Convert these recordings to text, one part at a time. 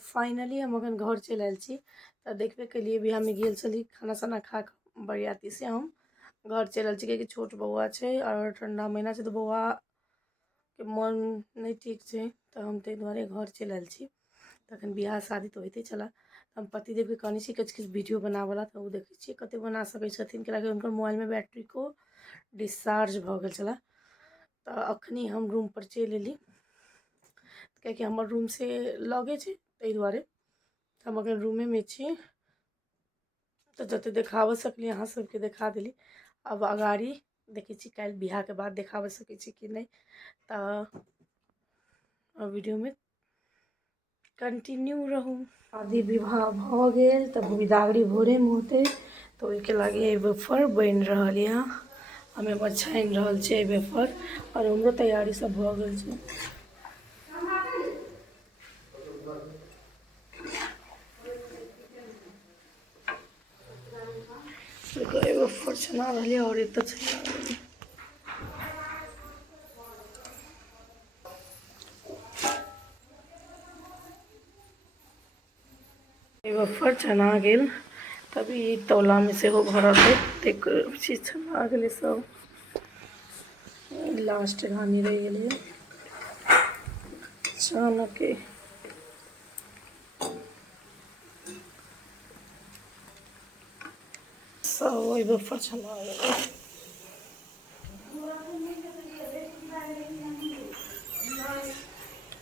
Finally हम अखन घर चलि आयल छी तऽ देखबे केलिए बिहार में गेल छली खाना साना खा बरियाती से हम घर चलि आयल छी कि छोट बौआ छै और ठंडा महीना छै तऽ बौआ के मन नहीं ठीक छै तऽ हम ताहि दुआरे घर चलि आयल छी। तखन बियाह शादी तऽ होइते छला हम पतिदेव के कहने छी किछु वीडियो बनावला तऽ ओ देखै छियै कते बना सकै छथिन कियाकि हुनकर मोबाइल में बैटरी को डिस्चार्ज भऽ गेल छला। तऽ अखनी हम रूम पर चलि एली कियाकि हमर रूम से लगे छै ताहि दुआरे हम अगर रूमे में छी तो जते देखाब सकली अहाँ सबके देखा देली। अब अगाड़ी देखै छी काल्हि बियाह के बाद देखाब सकै छी कि नहीं तऽ वीडियो में कंटिन्यू रहू। शादी विवाह भऽ गेल तऽ विदागरी भोरे में होते तऽ ओहिके लागी वेफर बनि रहल यऽ हमें बस छानि रहल छै वेफर और हमरो तैयारी सब भऽ गेल छै। वेफर छना रहल और एतऽ छना वेफर छना गेल तभी तौला में से हो भरल है चीज छना गेल सब लास्ट घानी रह गए छान के सब वेफर छना गेल।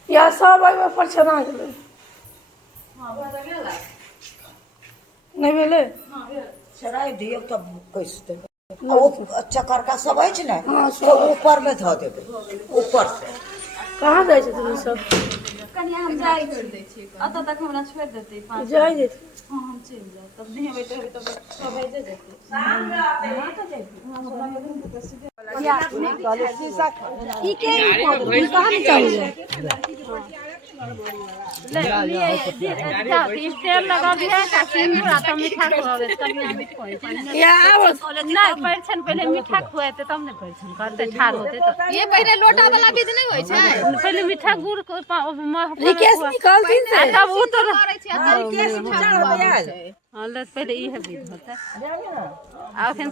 या सब वेफर छना गेल नहीं भेले चढ़ाई दियो तब कैसे देबे वो चक्कर सब है ना तो ऊपर में धो देबे ऊपर से कहाँ जाए छै तुम सब कनिया हम जाई कर दै छी अत तक हमरा छोड़ देतै 5 जाए दे हां हम चल जाए तब नहीं होते होते तब सब भेजे देते शाम में आते हैं तो जाइए हां हमरा के दिन तो सीधे या नहीं कहले शीशा ई के कहां नहीं चाहिए ले लिए जा स्टेर लगा दिया का सिंदूर आ त मीठा खुआवे कनिया मीठ खोए या आवाज नहीं परिछन पहले मीठा खुआते तब ने परिछन करते ठार होते तो ये पहले लोटा वाला विधि नहीं होय छै पहले मीठा गुड़ को रिकेश निकाल दिन से तब वो तो करे छै रिकेश मीठा होय हां ले पहले ई है विधि होता अखन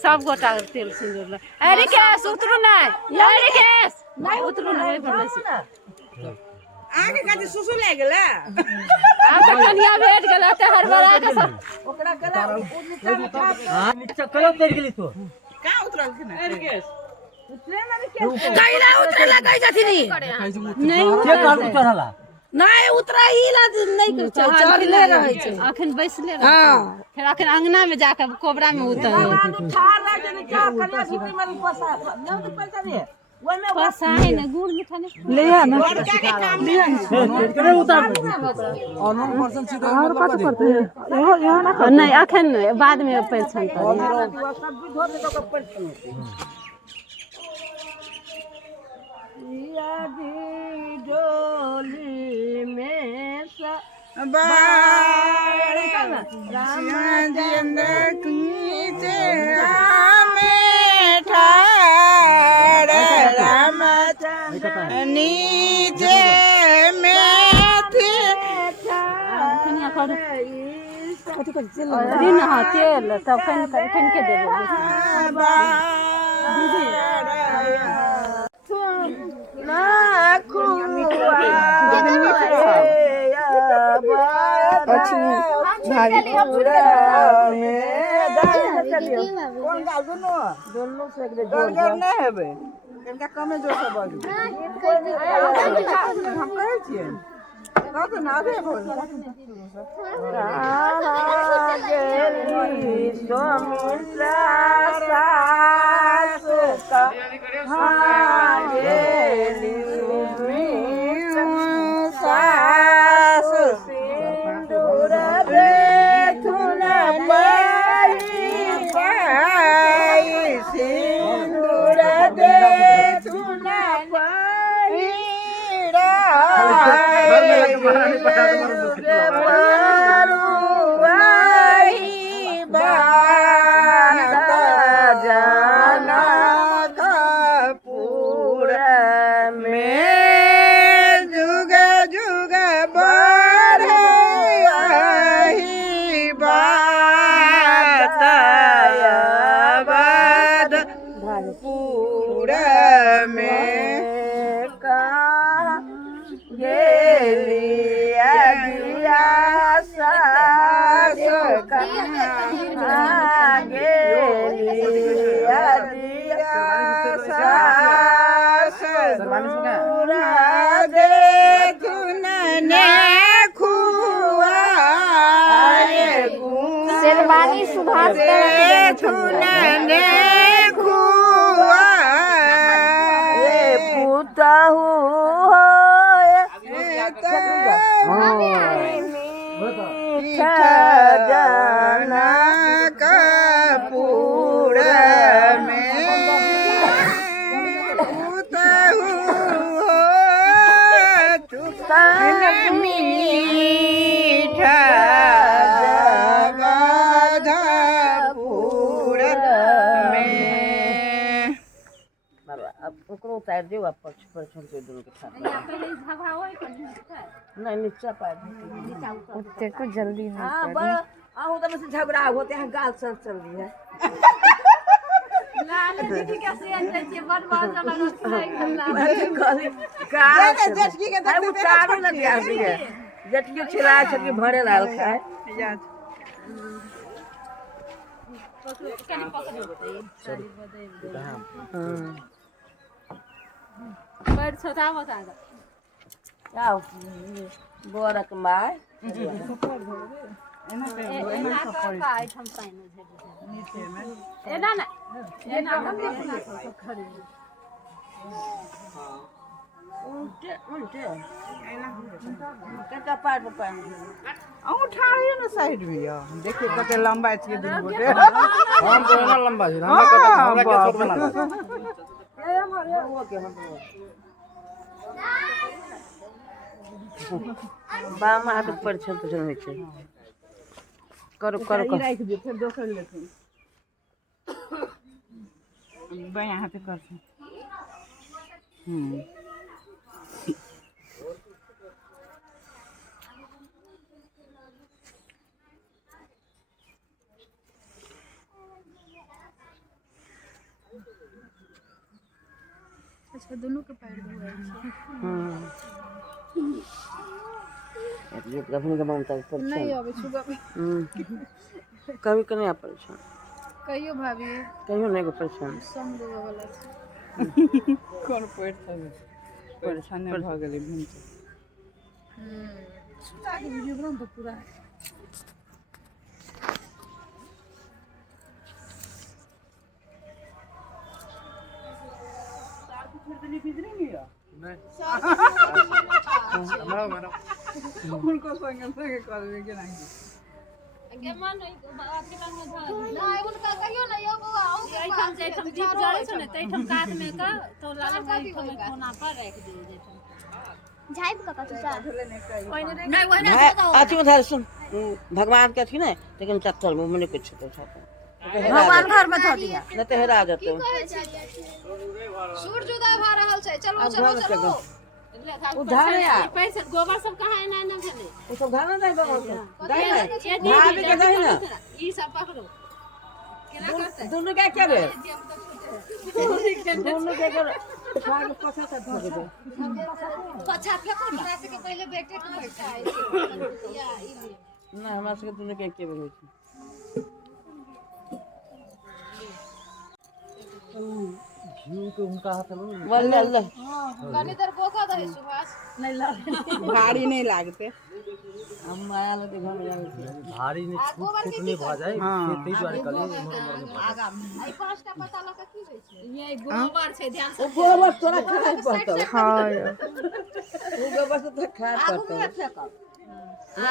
सब गोटा तेल सिंदूर ए रिकेश उतरू नहीं ए रिकेश नहीं उतरू नहीं बोले आगे काटी सुसु ले गेला आ त कनिया भेट गेल त हर बड़ा के सब ओकरा गला नीचे कलम देर गेली तो का उतरल कि ना रिकेश उतरे ना रिकेश कैला उतरे लगा जथि नहीं के काट उतरला नहीं उतरा ही ला नहीं कर चढ़ले रहे छै अखन बैसले हां फिर अखन अंगना में जाके कोबरा में उतर ठार ना जने क्या कलिया भीती में पसा नहीं तो पैसा नहीं ओय में पसाए ने गुड़ मीठा ने ले आ ना बड़का के काम नहीं करे उतार और 1% सीधा और कत करते यहाँ ना नहीं अखन बाद में पेंशन सब्जी धो दे तो पैसा होते यादी डोली में सा राम जन कीते में ठाड़ राम नीचे में थे दिन हाँ तेल तब कन के देबो दोनों से एक जोर नहीं हेबे इनका कमे जोर से बाजू हम कहै छियै का तो ना दे बोल गेली सोमित्रा सास हां गेली सास सिंदूर बेथुना पाई सिंदूर बेथुना पाई जाना पूर में गेली अगिया सास कहाँ गेली अगिया सास पूरा देखुन ने खुआ शेरवानी सुभाष देखुन ने खुआ पुतहु जाना कपूर में पुतहु मीठा जगधपुर में। अब ओकरो उतार दियो आप पक्ष पर छोड़ के दोनों के साथ नहीं नीचे पार देखो जल्दी नहीं हां बड़ा आओ तो बस झगड़ा होते हैं गाल सब चल रही है लाल दीदी के से अंदर से बड़ मजा लगा का जेठकी के देख वो चारों न दिया है जेठकी छिला छकी भरे लाल खाए बड़ छोटा बता दो आओ बोरक माय केटा पार पर पानी उठाइए ना साइड में या देखिए कते लंबा छै दुनु गोटे हम तो ना लंबा है हमरा के छोट बना वो के हम बाम हाथ पर छन तो होय छै करो करो ई राख दियो फिर दोसर लेथिन बायां हाथ कर अच्छा दोनों के पैर धोए ये कभी के मानता है नहीं अबे छुगा कभी कने परेशान कहियो भाभी कहियो नहीं को परेशान संग देवे वाला छै कोन परेशान भ गेलै भूम सुता के वीडियो बना तो पूरा उनको संग संग करबे के नहीं के मन अथी लंग में धर नहीं उनका कहियो ना यो बउआ आओ एठम जेठम दीप जड़े छ ने तेठम काट में का तो लाल में कोना पर रख दे जेठम झाइब का कच्चा नहीं वही ना आती में धर सुन भगवान के थी ना लेकिन चत्तल में मने कुछ तो भगवान घर में धर दिया न ते हेरा जते सूरज उदय भ रहल छै चलो चलो चलो उधार यार पैसे गोबर सब कहां है ना भेले वो सब धाना दे दो दे ना ये भाभी के दे ना ई सब पकड़ो केना करते दोनों क्या क्या बे दोनों क्या कर खाग पछा से धर दे पछा फेंको ना से के पहले बेटे के बैठा है या ई ना हमरा से दोनों क्या क्या बे घी तो उनका हाथ में वल्ले अल्लाह कनी देर बोका दे सुभाष नहीं लगे भारी नहीं लागते हम माया लगे घर में जावे भारी ने छूट नहीं भ जाए खेती द्वारा कले आगा आई पांचटा पता लगा की होय छै ये गोबर छै ध्यान से गोबर तोरा खाए पड़तो हां वो गोबर से तो खाए पड़तो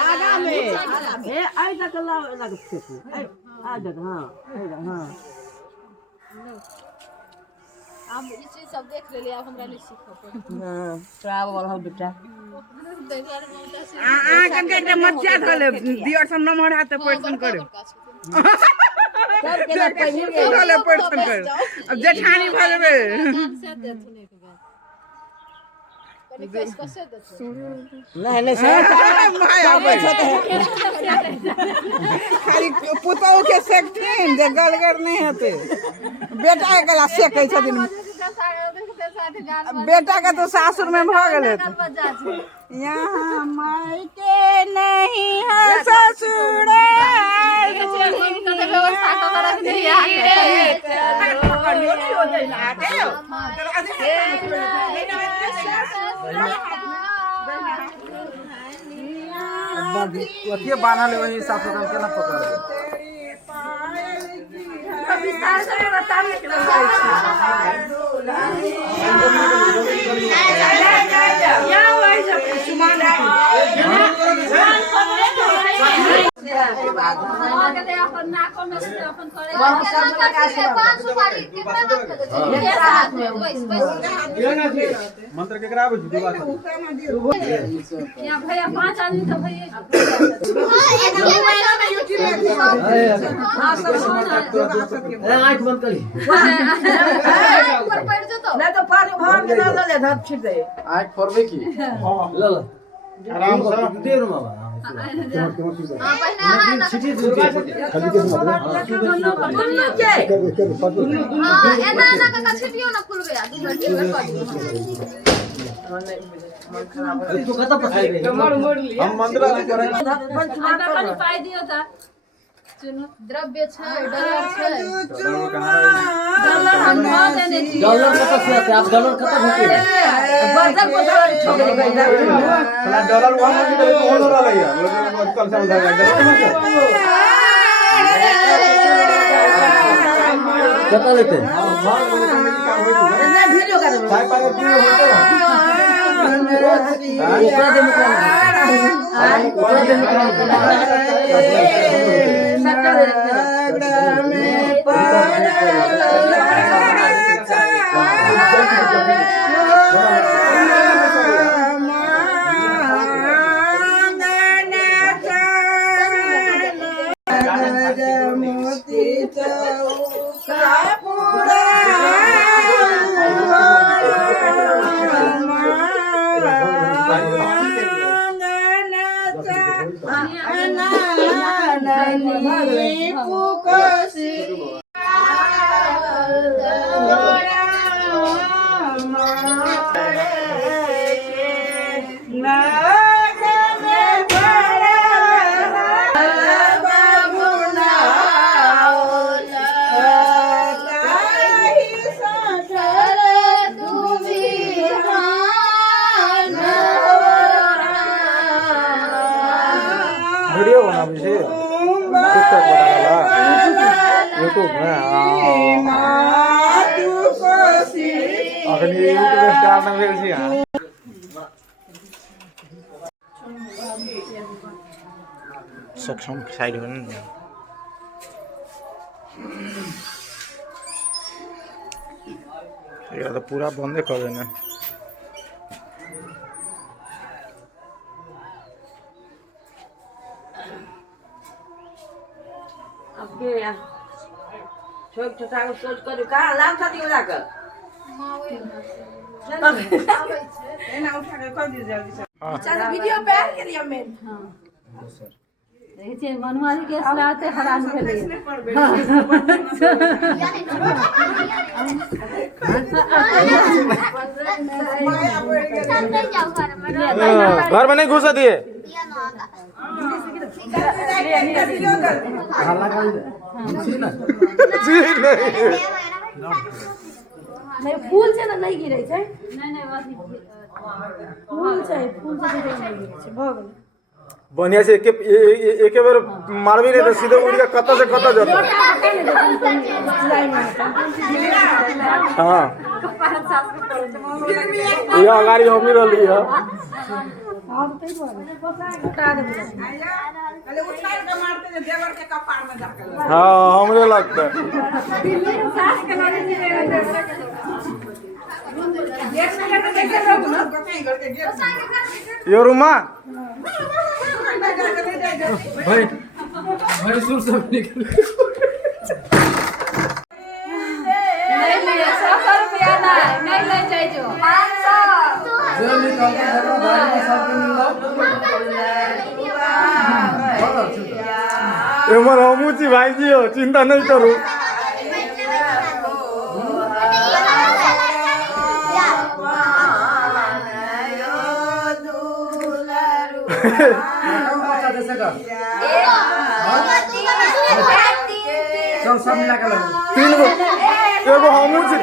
आगा में ए आई तक लग फेंकू आ जा हां हां हम ई चीज सब देख लेलिए अब हमरा ले सीखो हां ट्राव वाला बेटा कन के मच्छा धले दियर सब नमहर हाथ पर्सन करे सब के पहिल के धले पर्सन करे अब जेठानी भ जेबे नहीं नहीं सर माया खाली पुतहु के सेकथिन जे गलगर नहीं हेतै बेटा के गला सेकै छथिन बेटा के तो सासुर में भ गेलै यहाँ मायके नहीं है ससुरे अथिए बाना ले वही हिसाब से केना पकड़ मंत्र के कराबे छी दुआ यहाँ भैया 5 आदमी तो भैया आँख बंद करी ऊपर पड़ जातो नहीं तो पानी भाग के ना ले धर छिट दे आँख फोड़बे की ले ले आराम से दे रो बाबा पहले आना छिटी दे एना एना का छिटियो ना खुलबे आ दूसरा ठीक तू कत पठाई रे हम मंत्र करे पानी पाई दियो ता द्रव्य छै डॉलर छै डॉलर हम न देने छी डॉलर कत से आते आप डॉलर कत भेटे बर्तन पठाई छोकरी गई साला डॉलर वहां में तो हो रहा है यार कल से उधर कत लेते नहीं वीडियो कर चाय पानी पीओ होते हैं ओकरा दे मुकाम ओकरा दे मुकाम सट्टा दे वीडियो बना मुझे टिकटॉक बनाला यूट्यूब में अखनी यूट्यूब स्टार में भेल छी हां सक्षम साइड में ये तो पूरा बंद कर देना छोट छोटा को सोच कर का लाभ था दियो जाकर एना उठा के कर दी जल्दी से चल वीडियो पे ऐड करिए मैं देखिए मनवारी के आते हैरान भेले घर में नहीं घुसा दिए नहीं फूल से ना नहीं गिरे छै नहीं फूल से नहीं गिरे छै भ गेल बढ़िया से एक बार मारबी नहीं तो सीधे उड़ के कत से कत जाता हाँ ये गाड़ी हम ही रही है अरे उछाल के मारते जे देवर के कपार में जाके हाँ हमरे लगता है यो रूमा भाई भाई सुर सब निकल नहीं 100 रुपया नहीं ले जाइजो 500 एमर हमू भाई जी हो, चिंता नहीं करो। सब मिला के लगे। तीन गो, एगो हमू छी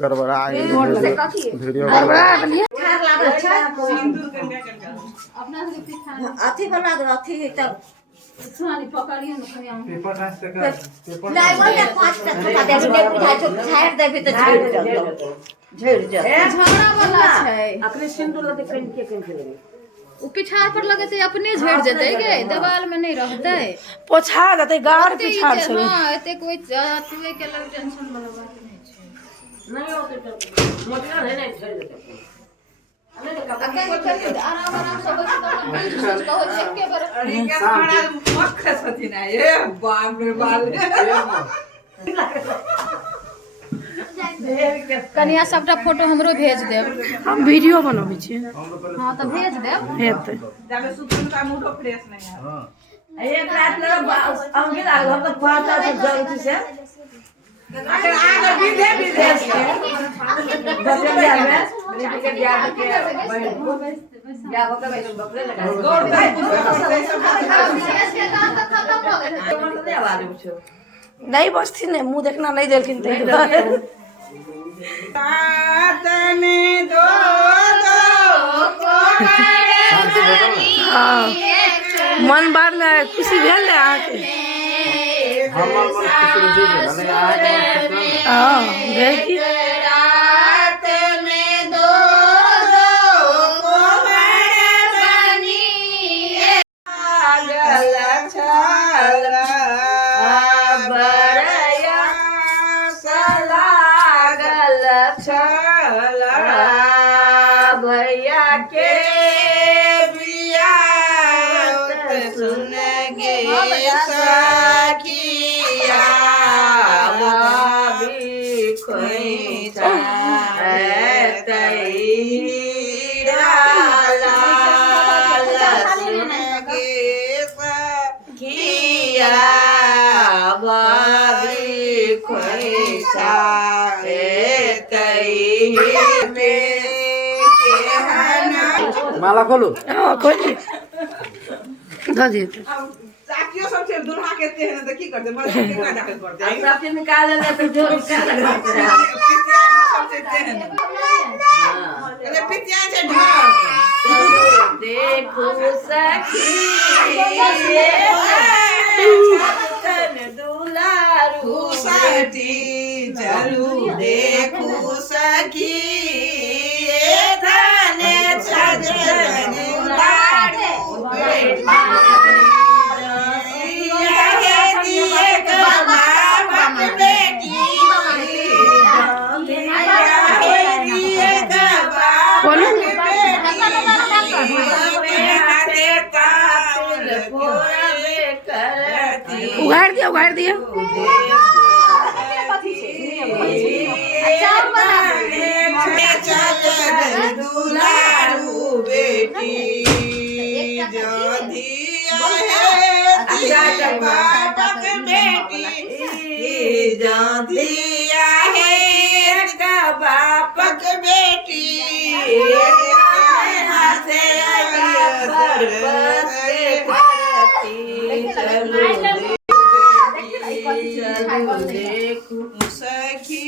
गड़बड़ा अथी बना दो, अथी तब पकड़िए न खड़िया झगड़ा वाला छै अपने सिंदूर लगे के खेले उ पिछाड़ पर लगे से अपने झड़ जतै गे, दीवार में नहीं रहतै, पोछा देते गाड़ ओते पिछाड़ ई से। छै, हां एते कोई तुए के लग टेंशन वाला बात नहीं छै। नहीं होते तो मतलब है नहीं खेल देते आराम आराम से बैठ के कहो एके बार कनिया सबटा फोटो हमरो भेज देब। हम वीडियो बनबै छियै। हां त भेज देब। हेतै जाबे सुतन का मूडो फ्रेश नहीं है। एक रात लगा अंगे लागल हम तो पाता से जल्दी से अगर आगे विधे विदेश के बच्चे बिहार में के बिहार के या होकर भाई बकरे लगा गौर काय पूछो इसके काम तक खत्म हो गए। मतलब आवाज पूछो नहीं बसती नहीं, मुंह देखना नहीं देलखिन तै दुआरे। तने दो हाँ, मन बार में खुशी भेल रहे अहाँके? हाँ भेल की रात में दो गला छला बरया सला गला छला भैया के बिया सुन गे सखिया भी खोइछा माला खोलू। हाँ खोली धऽ दियौ। चाकियो सब छै दुल्हा के तेहन त की करते मर के का डाकल पड़ते सब चीज निकाल ले तो जो निकाल पितिया सब छै तेहन अरे पितिया छै ढाक देखो सखी तन दुलारू सटी चलू देखू सखी धने छजन लाडे उघाड़ दिया उघाड़ दिया। दुलारू बेटी जो दिया है बापक बेटी जो दिया है बापक बेटी सखी